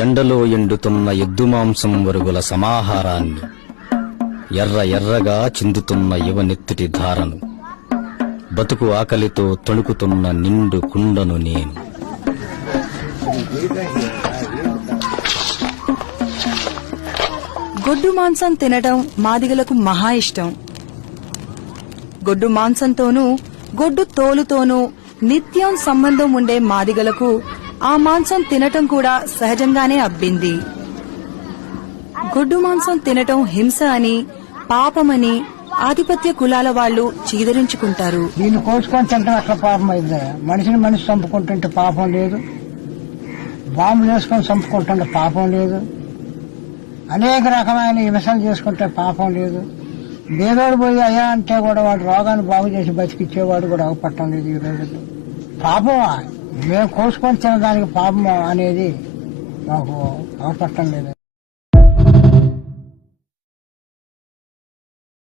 ఎండలో ఎండుతున్న ఎద్దు మాంసం వరుగుల సమాహారాన్ని ఎర్ర ఎర్రగా చిందుతున్న యువనెత్తిటి ధారను బతుకు ఆకలితో తొణుకుతున్న నిండు కుండను నేను. గొడ్డు మాంసం తినడం మాదిగలకు మహా ఇష్టం. గొడ్డు మాంసంతోనూ గొడ్డు తోలుతోనూ నిత్యం సంబంధం ఉండే మాదిగలకు ఆ మాంసం తినటం కూడా సహజంగానే అబ్బింది. గొడ్డు మాంసం తినటం హింస అని పాపమని ఆధిపత్య కులాల వాళ్ళు చీదరించుకుంటారు. దీన్ని కోసుకొని తింటాం అట్లా పాపం అయింది. మనిషిని మనిషి చంపుకుంటుంటే పాపం లేదు. బాంబులు వేసుకొని చంపుకుంటుంటే పాపం లేదు. అనేక రకమైన హింసలు చేసుకుంటే పాపం లేదు. బేదోడు పోయి అయ్యా అంటే కూడా వాడు రోగాన్ని బాగు చేసి బతికిచ్చేవాడు కూడా అవపట్టం లేదు ఈ రోజుల్లో. పాపమా? మేము కోసుకొని తినడానికి పాపం అనేది మాకు అవపట్టం లేదు.